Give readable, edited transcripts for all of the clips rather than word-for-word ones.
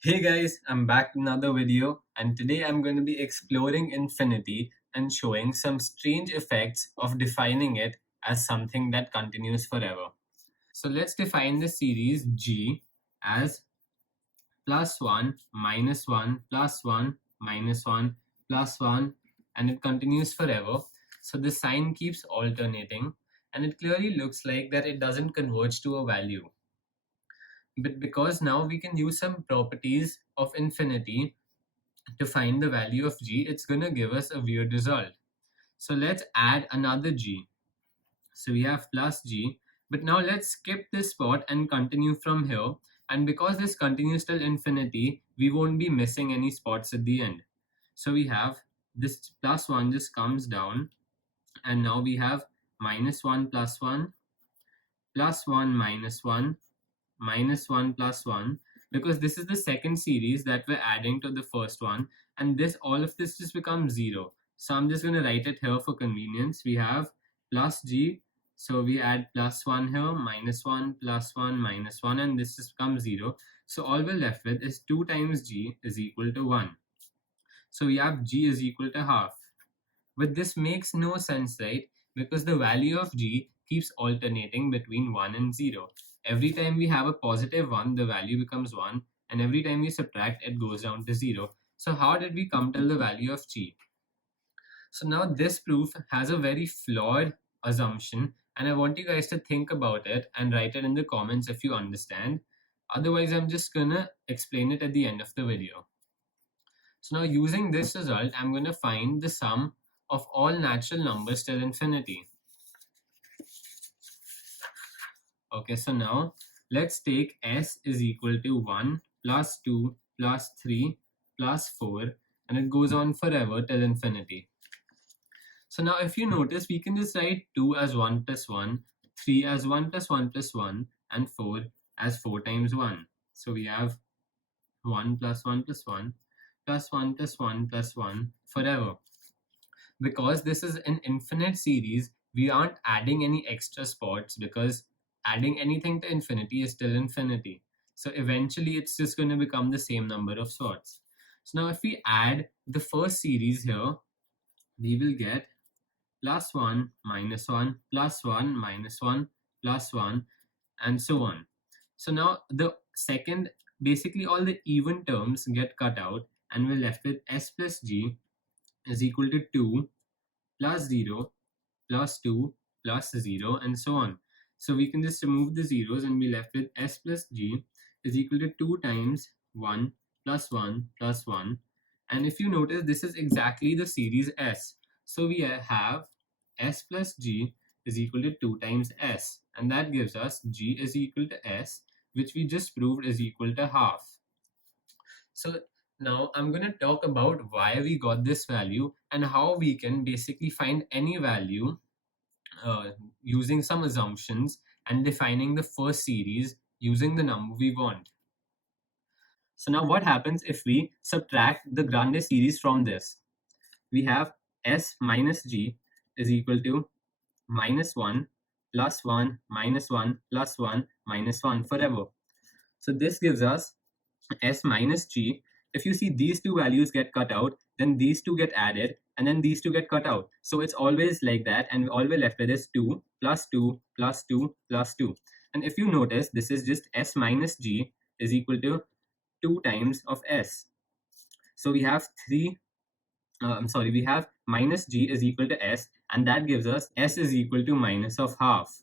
Hey guys, I'm back with another video, and today I'm going to be exploring infinity and showing some strange effects of defining it as something that continues forever. So let's define the series G as plus 1 minus 1 plus 1 minus 1 plus 1, and it continues forever. So the sign keeps alternating, and it clearly looks like that it doesn't converge to a value. But because now we can use some properties of infinity to find the value of g, it's going to give us a weird result. So let's add another g. So we have plus g, but now let's skip this spot and continue from here. And because this continues till infinity, we won't be missing any spots at the end. So we have this plus 1 just comes down, and now we have minus 1 plus 1, plus 1 minus 1, minus 1 plus 1, because this is the second series that we're adding to the first one, and this all of this just becomes 0. So I'm just going to write it here for convenience. We have plus g, so we add plus 1 here, minus 1 plus 1 minus 1, and this just becomes 0. So all we're left with is 2 times g is equal to 1. So we have g is equal to half. But this makes no sense, right? Because the value of g keeps alternating between 1 and 0. Every time we have a positive 1, the value becomes 1, and every time we subtract, it goes down to 0. So how did we come to the value of g? So now this proof has a very flawed assumption, and I want you guys to think about it and write it in the comments if you understand. Otherwise, I'm just gonna explain it at the end of the video. So now using this result, I'm going to find the sum of all natural numbers till infinity. Okay, so now let's take s is equal to 1 plus 2 plus 3 plus 4, and it goes on forever till infinity. So now if you notice, we can just write 2 as 1 plus 1, 3 as 1 plus 1 plus 1, and 4 as 4 times 1. So we have 1 plus 1 plus 1 plus 1 plus 1 plus 1 forever. Because this is an infinite series, we aren't adding any extra spots, because adding anything to infinity is still infinity. So eventually it's just going to become the same number of spots. So now if we add the first series here, we will get plus 1 minus 1 plus 1 minus 1 plus 1, and so on. So now the second, basically all the even terms get cut out, and we're left with s plus g is equal to 2 plus 0 plus 2 plus 0, and so on. So we can just remove the zeros and be left with s plus g is equal to 2 times 1 plus 1 plus 1. And if you notice, this is exactly the series s. So we have s plus g is equal to 2 times s, and that gives us g is equal to s, which we just proved is equal to half. So now I'm going to talk about why we got this value and how we can basically find any value using some assumptions and defining the first series using the number we want. So now what happens if we subtract the Grandi series from this? We have s minus g is equal to minus 1 plus 1 minus 1 plus 1 minus 1 forever. So this gives us s minus g. If you see these two values get cut out, then these two get added, and then these two get cut out. So it's always like that, and all we're left with is 2 plus 2 plus 2 plus 2. And if you notice, this is just s minus g is equal to 2 times of s. So we have we have minus g is equal to s, and that gives us s is equal to minus of half.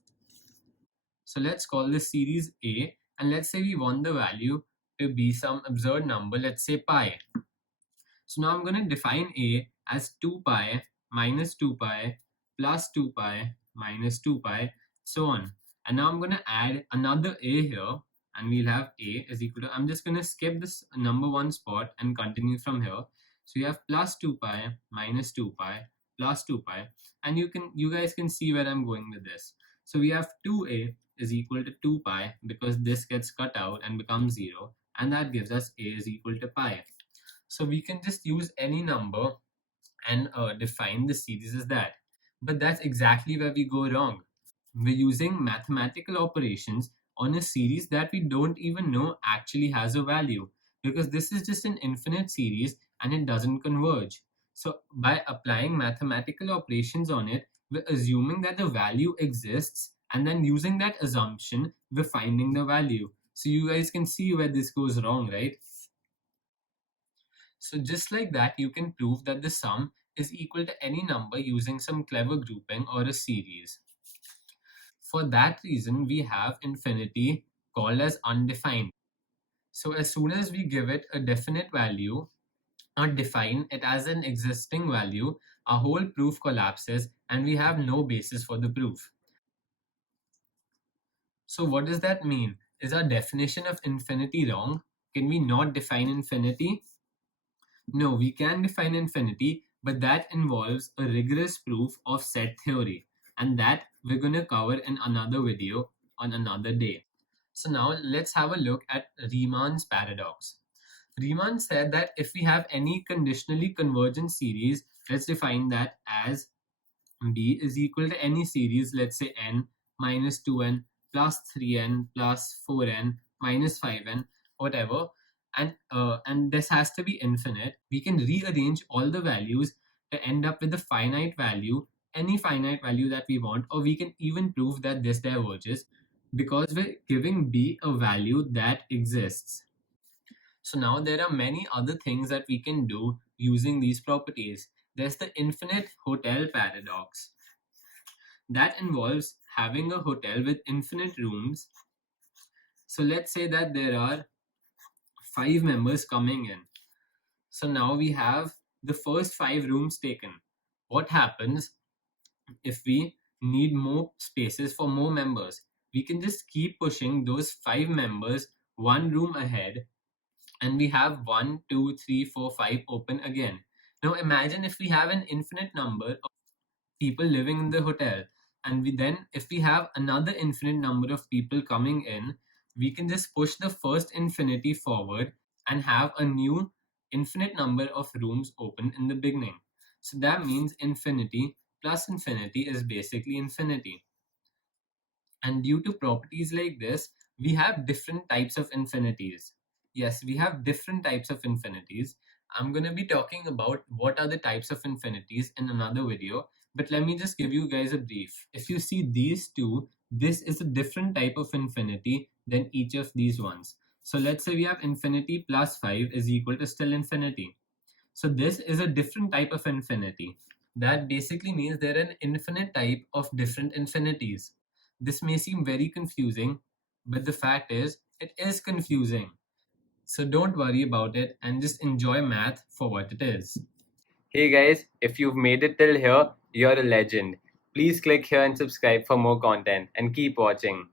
So let's call this series A, and let's say we want the value to be some absurd number, let's say pi. So now I'm going to define A as 2 pi minus 2 pi plus 2 pi minus 2 pi, so on. And now I'm going to add another A here, and we'll have A is equal to, I'm just going to skip this number 1 spot and continue from here. So you have plus 2 pi minus 2 pi plus 2 pi, and you guys can see where I'm going with this. So we have 2a is equal to 2 pi, because this gets cut out and becomes 0, and that gives us a is equal to pi. So we can just use any number and define the series as that. But that's exactly where we go wrong. We're using mathematical operations on a series that we don't even know actually has a value, because this is just an infinite series and it doesn't converge. So by applying mathematical operations on it, we're assuming that the value exists, and then using that assumption, we're finding the value. So you guys can see where this goes wrong, right? So just like that, you can prove that the sum is equal to any number using some clever grouping or a series. For that reason, we have infinity called as undefined. So as soon as we give it a definite value or define it as an existing value, our whole proof collapses and we have no basis for the proof. So what does that mean? Is our definition of infinity wrong? Can we not define infinity? No, we can define infinity, but that involves a rigorous proof of set theory, and that we're going to cover in another video on another day. So now let's have a look at Riemann's paradox. Riemann said that if we have any conditionally convergent series, let's define that as B is equal to any series, let's say n minus 2n plus 3n plus 4n minus 5n, whatever, and this has to be infinite. We can rearrange all the values to end up with a finite value, any finite value that we want, or we can even prove that this diverges because we're giving B a value that exists. So now there are many other things that we can do using these properties. There's the infinite hotel paradox. That involves having a hotel with infinite rooms. So let's say that there are 5 members coming in. So now we have the first 5 rooms taken. What happens if we need more spaces for more members? We can just keep pushing those 5 members 1 room ahead, and we have 1, 2, 3, 4, 5 open again. Now imagine if we have an infinite number of people living in the hotel, and if we have another infinite number of people coming in, we can just push the first infinity forward and have a new infinite number of rooms open in the beginning. So that means infinity plus infinity is basically infinity. And due to properties like this, we have different types of infinities. Yes, we have different types of infinities. I'm going to be talking about what are the types of infinities in another video, but let me just give you guys a brief. If you see these two, this is a different type of infinity than each of these ones. So let's say we have infinity plus 5 is equal to still infinity. So this is a different type of infinity. That basically means there are an infinite type of different infinities. This may seem very confusing, but the fact is, it is confusing. So don't worry about it and just enjoy math for what it is. Hey guys, if you've made it till here, you're a legend. Please click here and subscribe for more content and keep watching.